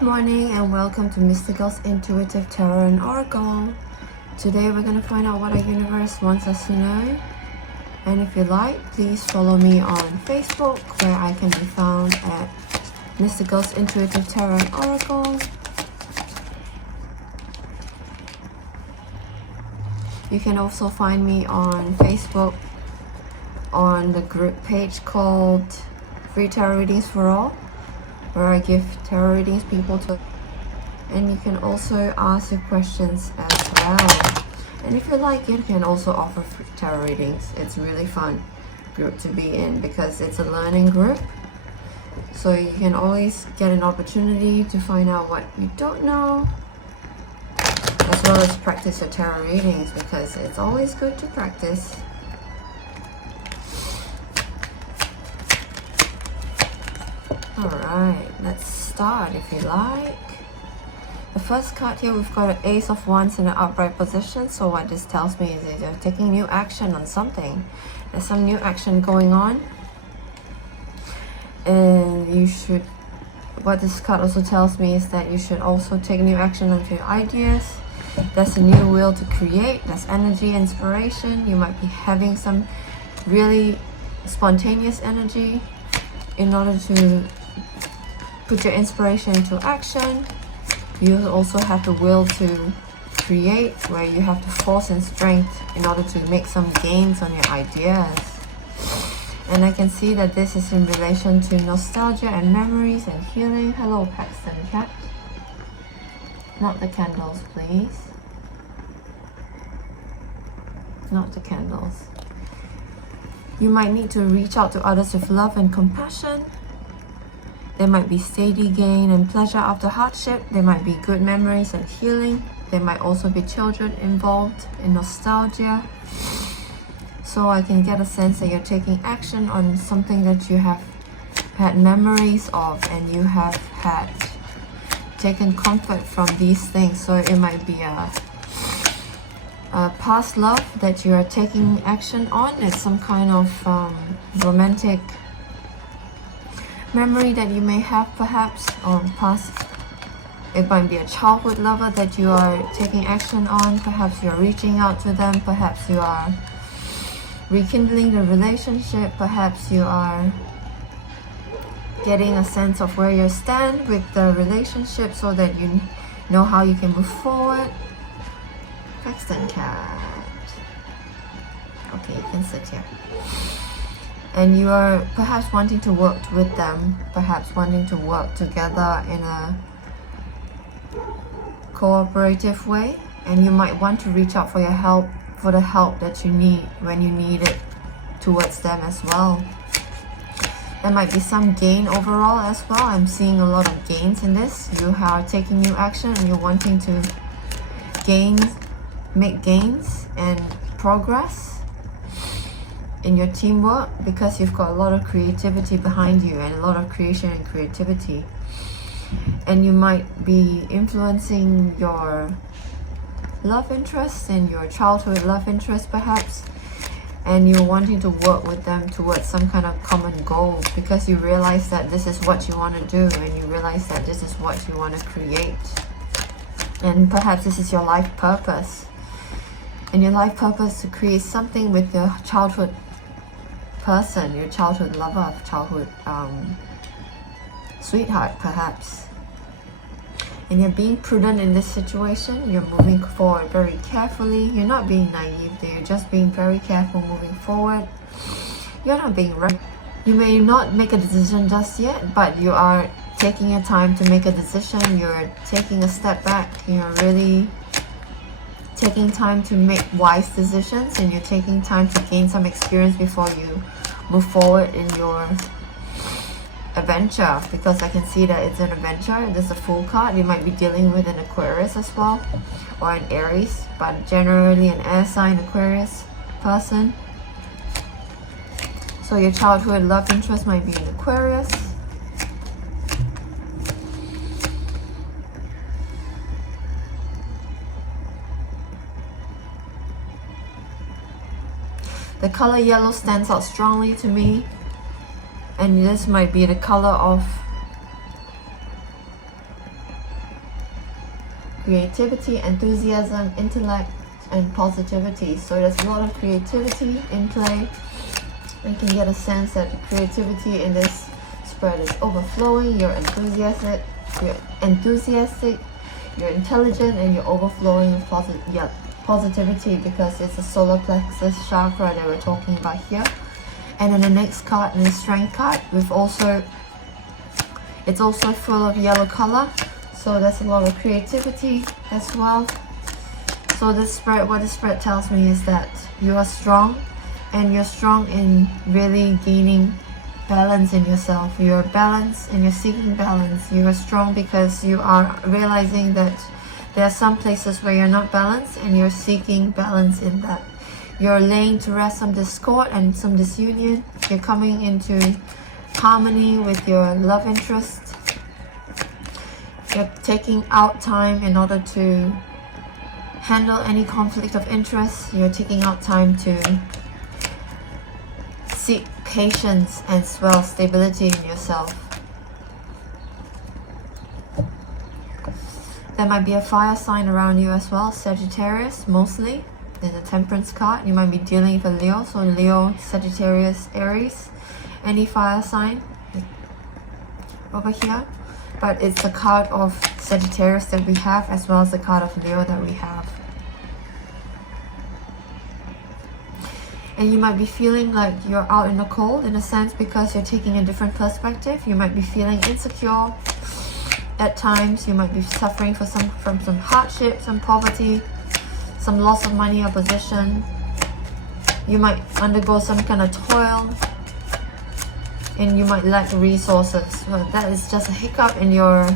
Good morning and welcome to Mystigal's Intuitive Tarot and Oracle. Today we're going to find out what our universe wants us to know. And if you like, please follow me on Facebook, where I can be found at Mystigal's Intuitive Tarot and Oracle. You can also find me on Facebook on the group page called Free Tarot Readings for All, where I give tarot readings people to, and you can also ask your questions as well. And if you like, you can also offer free tarot readings. It's a really fun group to be in because it's a learning group, so you can always get an opportunity to find out what you don't know, as well as practice your tarot readings, because it's always good to practice. Alright, let's start if you like. The first card here, we've got an Ace of Wands in an upright position. So what this tells me is that you're taking new action on something. There's some new action going on. And you should, what this card also tells me is that you should also take new action on your ideas. There's a new will to create. There's energy, inspiration. You might be having some really spontaneous energy in order to put your inspiration into action. You also have the will to create, where you have to force in strength in order to make some gains on your ideas. And I can see that this is in relation to nostalgia and memories and healing. Hello, Paxton Cat. Not the candles, please. Not the candles. You might need to reach out to others with love and compassion. There might be steady gain and pleasure after hardship. There might be good memories and healing. There might also be children involved in nostalgia. So I can get a sense that you're taking action on something that you have had memories of, and you have had taken comfort from these things. So it might be a past love that you are taking action on. It's some kind of romantic memory that you may have, perhaps, or past. It might be a childhood lover that you are taking action on. Perhaps you're reaching out to them. Perhaps you are rekindling the relationship. Perhaps you are getting a sense of where you stand with the relationship so that you know how you can move forward. Paxton Cat. Okay, you can sit here. And you are perhaps wanting to work with them, perhaps wanting to work together in a cooperative way, and you might want to reach out for your help, for the help that you need when you need it towards them as well. There might be some gain overall as well. I'm seeing a lot of gains in this. You are taking new action and you're wanting to make gains and progress in your teamwork, because you've got a lot of creativity behind you and a lot of creation and creativity. And you might be influencing your love interest and your childhood love interest, perhaps, and you're wanting to work with them towards some kind of common goal, because you realize that this is what you want to do, and you realize that this is what you want to create, and perhaps this is your life purpose. And your life purpose to create something with your childhood person, your childhood lover, childhood sweetheart, perhaps. And you're being prudent in this situation. You're moving forward very carefully. You're not being naive. You're just being very careful moving forward. You're not being rushed. You may not make a decision just yet, but you are taking your time to make a decision. You're taking a step back. You're really taking time to make wise decisions, and you're taking time to gain some experience before you move forward in your adventure, because I can see that it's an adventure. There's a Fool card. You might be dealing with an Aquarius as well, or an Aries, but generally an air sign Aquarius person. So your childhood love interest might be an Aquarius. The color yellow stands out strongly to me, and this might be the color of creativity, enthusiasm, intellect, and positivity. So there's a lot of creativity in play. You can get a sense that creativity in this spread is overflowing. You're enthusiastic, you're intelligent, and you're overflowing with positivity, because it's a solar plexus chakra that we're talking about here. And then the next card, the strength card, it's also full of yellow color, so that's a lot of creativity as well. So this spread, what this spread tells me is that you are strong, and you're strong in really gaining balance in yourself. You're balanced and you're seeking balance. You are strong because you are realizing that there are some places where you're not balanced, and you're seeking balance in that. You're laying to rest some discord and some disunion. You're coming into harmony with your love interest. You're taking out time in order to handle any conflict of interest. You're taking out time to seek patience and as well stability in yourself. There might be a fire sign around you as well, Sagittarius mostly. There's a Temperance card. You might be dealing with a Leo, so Leo, Sagittarius, Aries, any fire sign over here. But it's the card of Sagittarius that we have, as well as the card of Leo that we have. And you might be feeling like you're out in the cold in a sense, because you're taking a different perspective. You might be feeling insecure at times. You might be suffering from some hardship, some poverty, some loss of money or position. You might undergo some kind of toil, and you might lack resources. Well, that is just a hiccup in your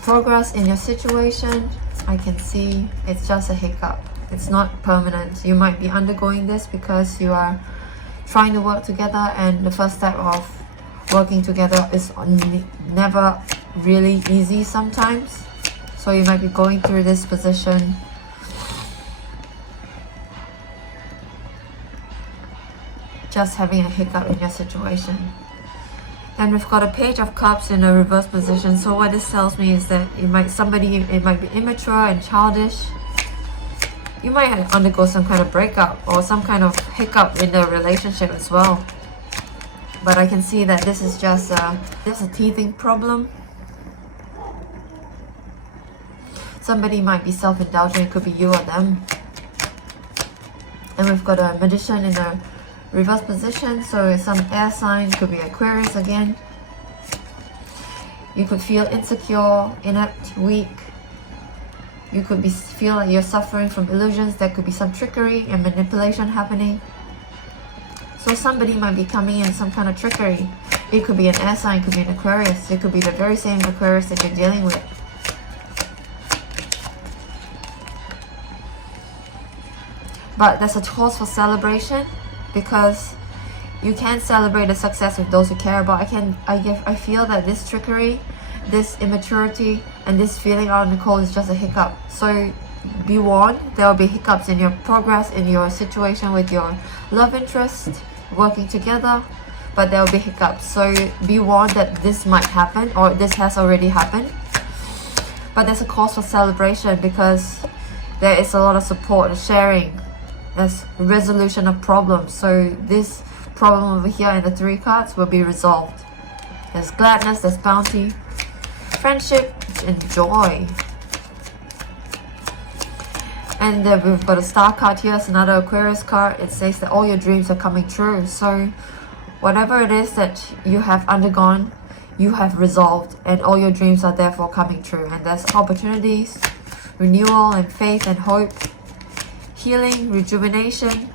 progress in your situation. I can see it's just a hiccup. It's not permanent. You might be undergoing this because you are trying to work together, and the first step of working together is never really easy sometimes. So you might be going through this position. Just having a hiccup in your situation. And we've got a Page of Cups in a reverse position. So what this tells me is that it might be immature and childish. You might undergo some kind of breakup or some kind of hiccup in the relationship as well. But I can see that this is just a teething problem. Somebody might be self-indulgent. It could be you or them. And we've got a Magician in a reverse position, so some air sign, could be Aquarius again. You could feel insecure, inept, weak. You could feel like you're suffering from illusions. There could be some trickery and manipulation happening. So somebody might be coming in some kind of trickery. It could be an air sign, it could be an Aquarius. It could be the very same Aquarius that you're dealing with. But there's a cause for celebration, because you can celebrate the success with those you care about. I feel that this trickery, this immaturity, and this feeling out in the cold is just a hiccup. So be warned, there will be hiccups in your progress, in your situation with your love interest, working together, but there will be hiccups. So be warned that this might happen, or this has already happened. But there's a cause for celebration, because there is a lot of support, sharing. There's resolution of problems. So this problem over here in the 3 cards will be resolved. There's gladness, there's bounty, friendship, and joy. And then we've got a Star card here. It's another Aquarius card. It says that all your dreams are coming true. So whatever it is that you have undergone, you have resolved, and all your dreams are therefore coming true. And there's opportunities, renewal, and faith and hope, healing, rejuvenation,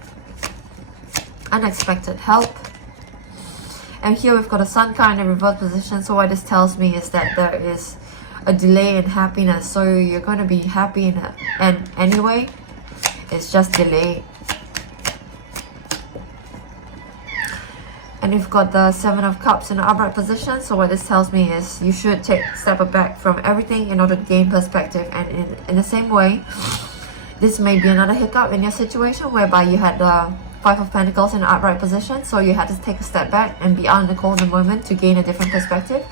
unexpected help. And here we've got a Sun card in a reverse position. So what this tells me is that there is a delay in happiness. So you're going to be happy and anyway, it's just delayed. And you've got the 7 of Cups in an upright position. So what this tells me is you should step back from everything in order to gain perspective. And in the same way, this may be another hiccup in your situation whereby you had the 5 of Pentacles in an upright position. So you had to take a step back and be out in the cold in the moment to gain a different perspective.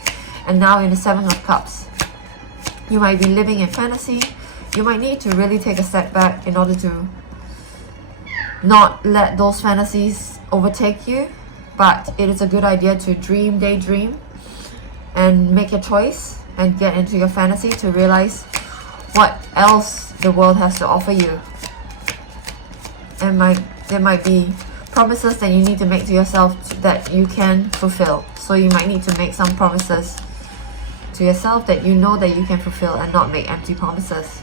And now in the 7 of Cups. You might be living in fantasy. You might need to really take a step back in order to not let those fantasies overtake you. But it is a good idea to daydream, and make a choice and get into your fantasy to realize what else the world has to offer you. And there might be promises that you need to make to yourself that you can fulfill. So you might need to make some promises to yourself that you know that you can fulfill, and not make empty promises.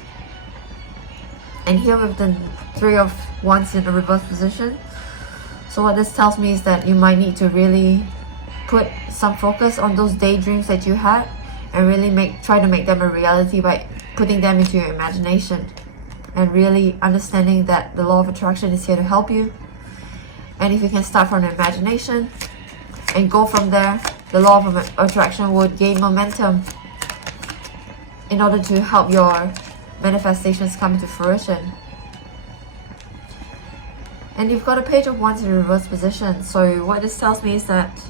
And here with the Three of Wands in the reverse position, so what this tells me is that you might need to really put some focus on those daydreams that you had, and really try to make them a reality by putting them into your imagination, and really understanding that the law of attraction is here to help you. And if you can start from the imagination and go from there, the law of attraction would gain momentum in order to help your manifestations come to fruition. And you've got a Page of Wands in reverse position. So what this tells me is that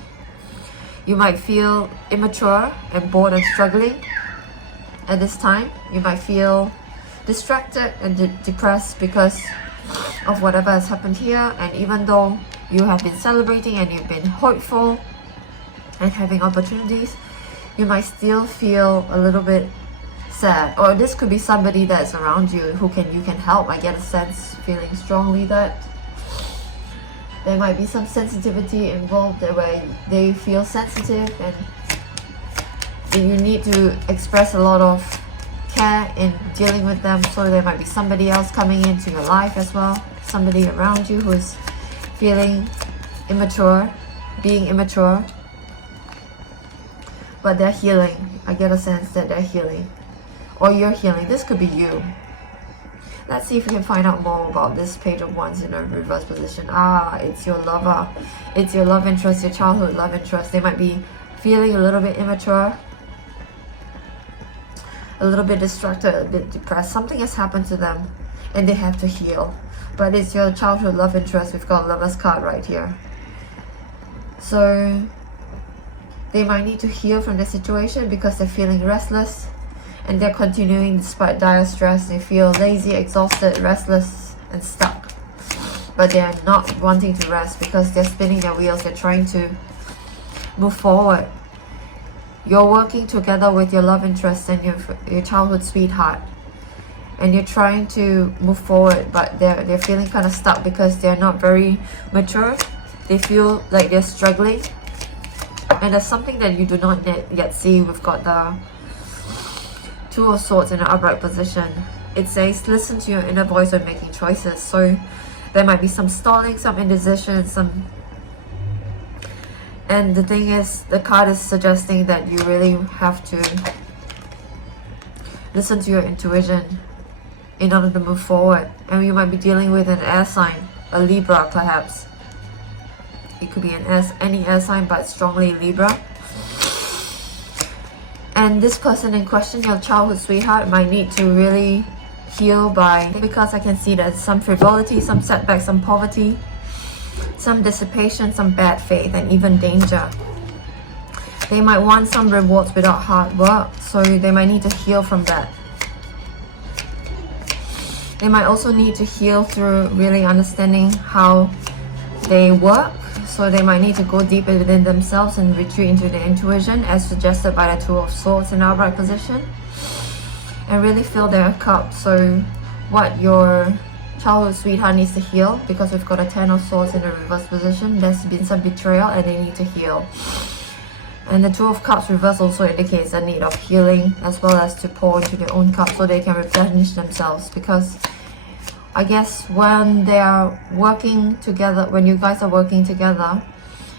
you might feel immature and bored and struggling at this time. You might feel distracted and depressed because of whatever has happened here. And even though you have been celebrating and you've been hopeful and having opportunities, you might still feel a little bit sad. Or this could be somebody that's around you who you can help. I get a sense, feeling strongly, that there might be some sensitivity involved where they feel sensitive, and you need to express a lot of care in dealing with them. So there might be somebody else coming into your life as well, somebody around you who's feeling immature, being immature, but they're healing. I get a sense that they're healing, or you're healing. This could be you. Let's see if we can find out more about this Page of Wands in a reverse position. It's your lover. It's your love interest, your childhood love interest. They might be feeling a little bit immature, a little bit distracted, a bit depressed. Something has happened to them and they have to heal. But it's your childhood love interest. We've got Lover's card right here. So they might need to heal from the situation because they're feeling restless, and they're continuing despite dire stress. They feel lazy, exhausted, restless, and stuck. But they're not wanting to rest because they're spinning their wheels. They're trying to move forward. You're working together with your love interest and your childhood sweetheart, and you're trying to move forward, but they're feeling kind of stuck because they're not very mature. They feel like they're struggling, and there's something that you do not yet see. We've got the Two of Swords in an upright position. It says listen to your inner voice when making choices. So there might be some stalling, some indecision, and the thing is, the card is suggesting that you really have to listen to your intuition in order to move forward. And you might be dealing with an air sign, a Libra perhaps. It could be any air sign, but strongly Libra. And this person in question, your childhood sweetheart, might need to really heal because I can see that some frivolity, some setback, some poverty, some dissipation, some bad faith, and even danger. They might want some rewards without hard work, so they might need to heal from that. They might also need to heal through really understanding how they work. So they might need to go deeper within themselves and retreat into their intuition, as suggested by the Two of Swords in upright position, and really fill their cup. So what your childhood sweetheart needs to heal, because we've got a Ten of Swords in the reverse position, there's been some betrayal and they need to heal. And the Two of Cups reverse also indicates a need of healing, as well as to pour into their own cup so they can replenish themselves. Because I guess when they are working together, when you guys are working together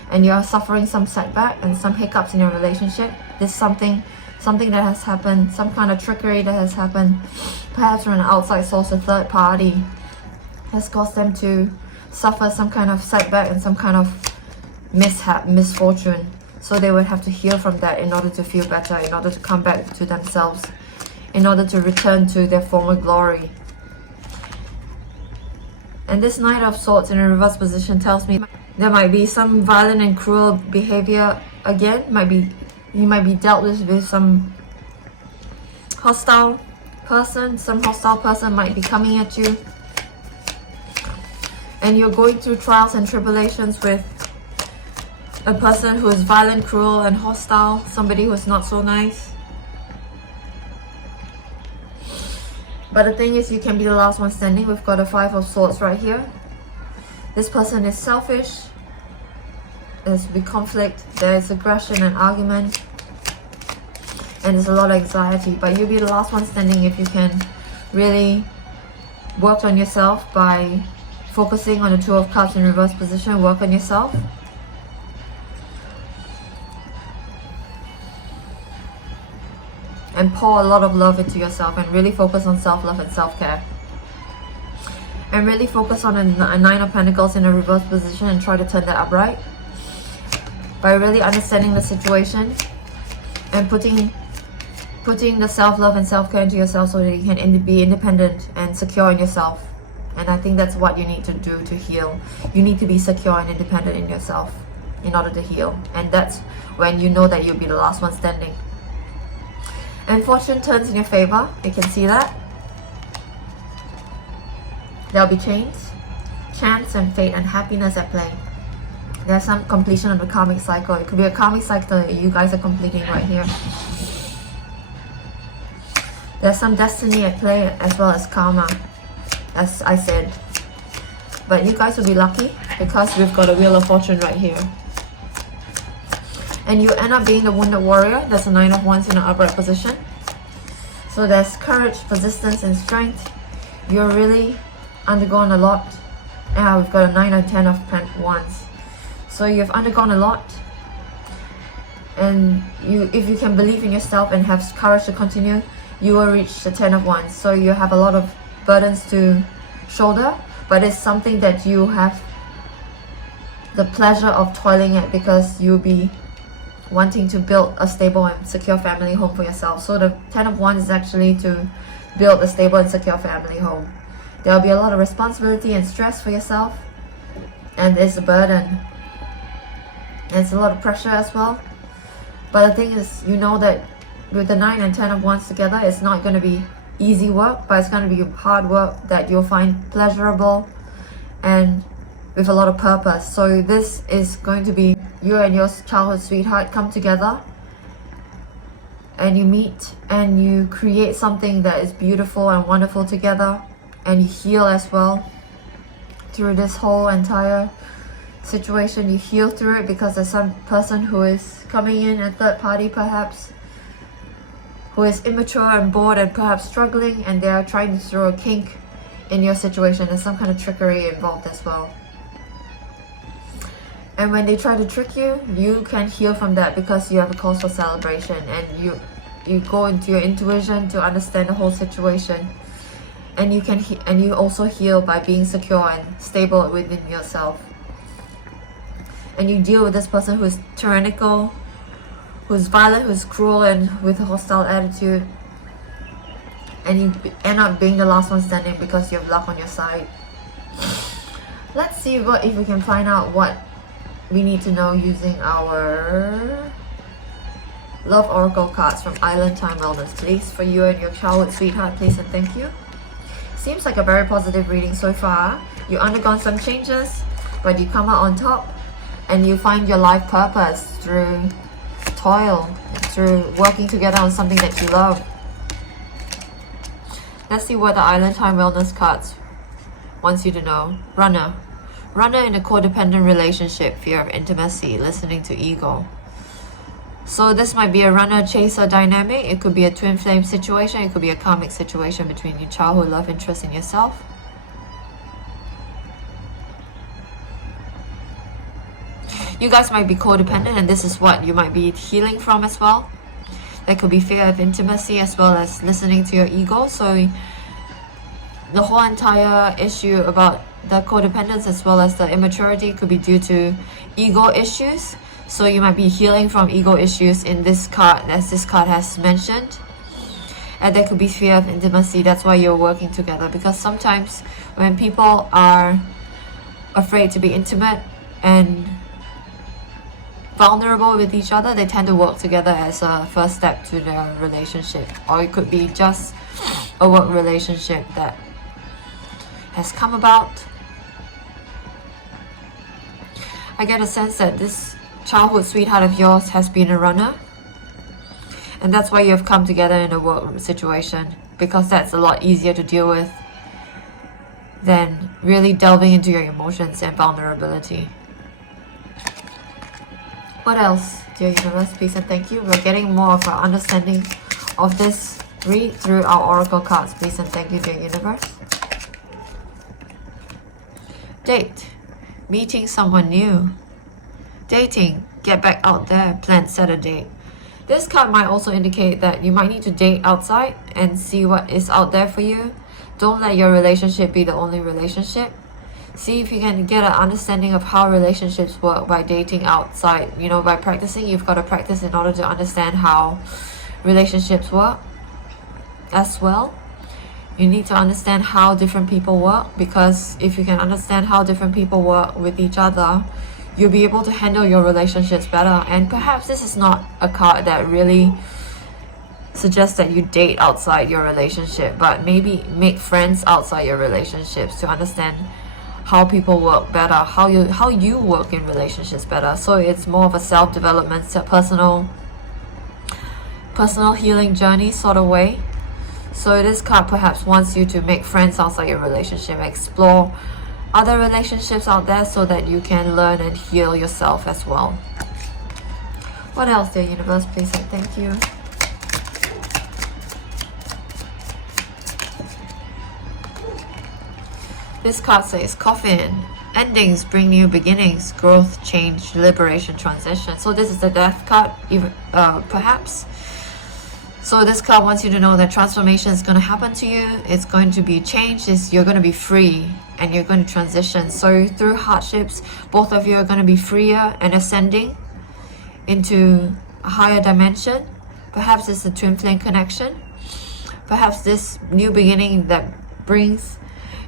and you're suffering some setback and some hiccups in your relationship, there's something that has happened, some kind of trickery that has happened, perhaps from an outside source, a third party, has caused them to suffer some kind of setback and some kind of misfortune. So they would have to heal from that in order to feel better, in order to come back to themselves, in order to return to their former glory. And this Knight of Swords in a reverse position tells me there might be some violent and cruel behavior again. You might be dealt with some hostile person, some hostile person might be coming at you. And you're going through trials and tribulations with a person who is violent, cruel, and hostile. Somebody who's not so nice. But the thing is, you can be the last one standing. We've got a 5 of Swords right here. This person is selfish. There's be conflict. There's aggression and argument. And there's a lot of anxiety. But you'll be the last one standing if you can really work on yourself by focusing on the 2 of Cups in reverse position. Work on yourself. And pour a lot of love into yourself and really focus on self-love and self-care. And really focus on a 9 of Pentacles in a reverse position and try to turn that upright. By really understanding the situation and putting the self-love and self-care into yourself so that you can be independent and secure in yourself. And I think that's what you need to do to heal. You need to be secure and independent in yourself in order to heal. And that's when you know that you'll be the last one standing. And fortune turns in your favor. You can see that. There'll be chance and fate and happiness at play. There's some completion of the karmic cycle. It could be a karmic cycle that you guys are completing right here. There's some destiny at play as well as karma, as I said. But you guys will be lucky because we've got a Wheel of Fortune right here. And you end up being the Wounded Warrior. There's a 9 of Wands in an upright position. So there's courage, persistence, and strength. You're really undergone a lot. And we've got a 9 or 10 of Wands. So you've undergone a lot. And if you can believe in yourself and have courage to continue, you will reach the 10 of Wands. So you have a lot of burdens to shoulder. But it's something that you have the pleasure of toiling at because you'll be wanting to build a stable and secure family home for yourself. So the 10 of Wands is actually to build a stable and secure family home. There will be a lot of responsibility and stress for yourself. And it's a burden. And it's a lot of pressure as well. But the thing is, you know that with the 9 and 10 of Wands together, it's not going to be easy work. But it's going to be hard work that you'll find pleasurable and with a lot of purpose. So this is going to be you and your childhood sweetheart come together and you meet and you create something that is beautiful and wonderful together, and you heal as well through this whole entire situation. You heal through it because there's some person who is coming in, a third party perhaps, who is immature and bored and perhaps struggling, and they are trying to throw a kink in your situation. There's some kind of trickery involved as well. And when they try to trick you, you can heal from that because you have a cause for celebration, and you go into your intuition to understand the whole situation. And you also heal by being secure and stable within yourself. And you deal with this person who is tyrannical, who's violent, who's cruel, and with a hostile attitude. And you end up being the last one standing because you have luck on your side. Let's see if we can find out what we need to know using our Love Oracle cards from Island Time Wellness. Please, for you and your childhood sweetheart, please and thank you. Seems like a very positive reading so far. You've undergone some changes, but you come out on top and you find your life purpose through toil, through working together on something that you love. Let's see what the Island Time Wellness cards wants you to know. Runner. Runner in a codependent relationship, fear of intimacy, listening to ego. So this might be a runner-chaser dynamic. It could be a twin flame situation. It could be a karmic situation between your childhood love interest and yourself. You guys might be codependent, and this is what you might be healing from as well. There could be fear of intimacy as well as listening to your ego. So the whole entire issue about the codependence as well as the immaturity could be due to ego issues. So you might be healing from ego issues in this card, as this card has mentioned. And there could be fear of intimacy. That's why you're working together, because sometimes when people are afraid to be intimate and vulnerable with each other, they tend to work together as a first step to their relationship. Or it could be just a work relationship that has come about. I get a sense that this childhood sweetheart of yours has been a runner, and that's why you have come together in a work situation, because that's a lot easier to deal with than really delving into your emotions and vulnerability. What else, dear universe, please and thank you. We're getting more of an understanding of this read through our oracle cards, please and thank you, dear universe. Date, meeting someone new. Dating, get back out there, plan, set a date. This card might also indicate that you might need to date outside and see what is out there for you. Don't let your relationship be the only relationship. See if you can get an understanding of how relationships work by dating outside. You know, by practicing, you've got to practice in order to understand how relationships work as well. You need to understand how different people work, because if you can understand how different people work with each other, you'll be able to handle your relationships better. And perhaps this is not a card that really suggests that you date outside your relationship, but maybe make friends outside your relationships to understand how people work better, how you work in relationships better. So it's more of a self-development, personal healing journey sort of way. So this card perhaps wants you to make friends outside your relationship, explore other relationships out there so that you can learn and heal yourself as well. What else, dear universe, please and thank you. This card says coffin. Endings bring new beginnings, growth, change, liberation, transition. So this is the death card, even perhaps. So this card wants you to know that transformation is going to happen to you. It's going to be change. You're going to be free and you're going to transition. So through hardships, both of you are going to be freer and ascending into a higher dimension. Perhaps it's a twin flame connection. Perhaps this new beginning that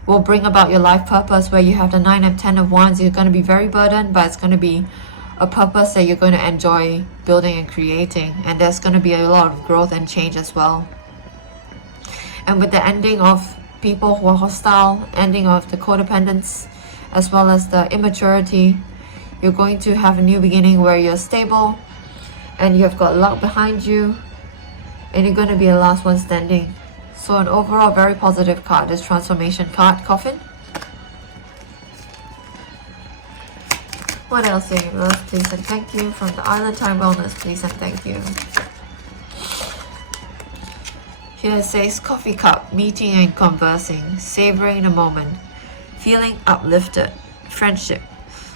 will bring about your life purpose, where you have the 9 and 10 of Wands. You're going to be very burdened, but it's going to be a purpose that you're going to enjoy building and creating, and there's going to be a lot of growth and change as well. And with the ending of people who are hostile, ending of the codependence, as well as the immaturity, you're going to have a new beginning where you're stable and you've got luck behind you, and you're going to be the last one standing. So an overall very positive card, this transformation card, coffin. What else, dear universe, please and thank you. From the Island Time Wellness, please and thank you. Here it says coffee cup, meeting and conversing, savoring the moment, feeling uplifted, friendship.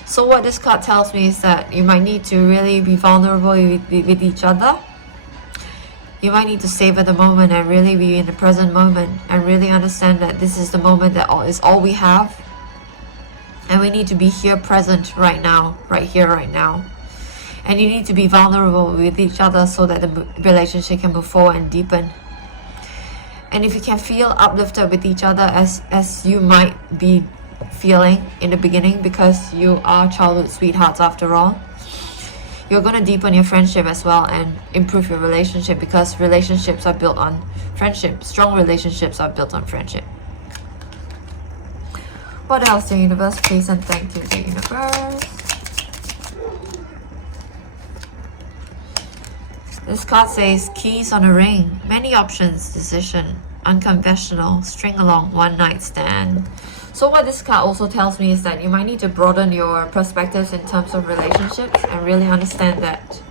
So what this card tells me is that you might need to really be vulnerable with each other. You might need to savor the moment and really be in the present moment and really understand that this is the moment that is all we have. And we need to be here present right now, right here, right now. And you need to be vulnerable with each other so that the relationship can move forward and deepen. And if you can feel uplifted with each other as you might be feeling in the beginning, because you are childhood sweethearts after all, you're going to deepen your friendship as well and improve your relationship, because relationships are built on friendship. Strong relationships are built on friendship. What else, dear universe, please and thank you, dear universe. This card says keys on a ring, many options, decision, unconventional, string along, one night stand. So what this card also tells me is that you might need to broaden your perspectives in terms of relationships and really understand that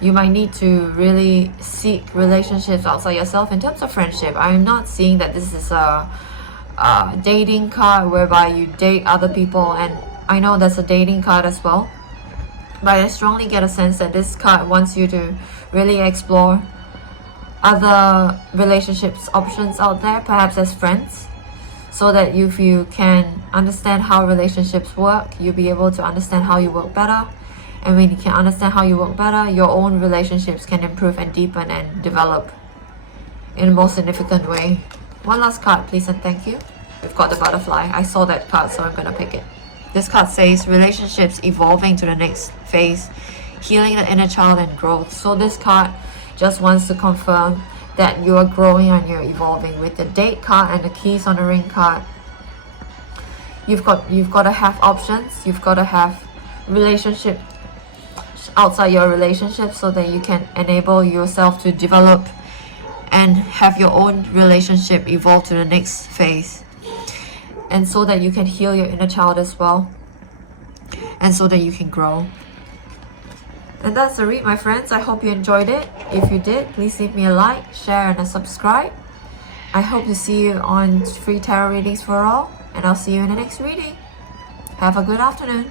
you might need to really seek relationships outside yourself in terms of friendship. I'm not seeing that this is a dating card whereby you date other people, and I know that's a dating card as well, but I strongly get a sense that this card wants you to really explore other relationships options out there, perhaps as friends, so that if you can understand how relationships work, you'll be able to understand how you work better. And when you can understand how you work better, your own relationships can improve and deepen and develop in a more significant way. One last card, please and thank you. We've got the butterfly. I saw that card, so I'm going to pick it. This card says relationships evolving to the next phase, healing the inner child and growth. So this card just wants to confirm that you are growing and you're evolving. With the date card and the keys on the ring card, you've got to have options. You've got to have relationship outside your relationship so that you can enable yourself to develop and have your own relationship evolve to the next phase, and so that you can heal your inner child as well, and so that you can grow. And that's the read, my friends. I hope you enjoyed it. If you did, please leave me a like, share, and a subscribe. I hope to see you on free tarot readings for all, and I'll see you in the next reading. Have a good afternoon.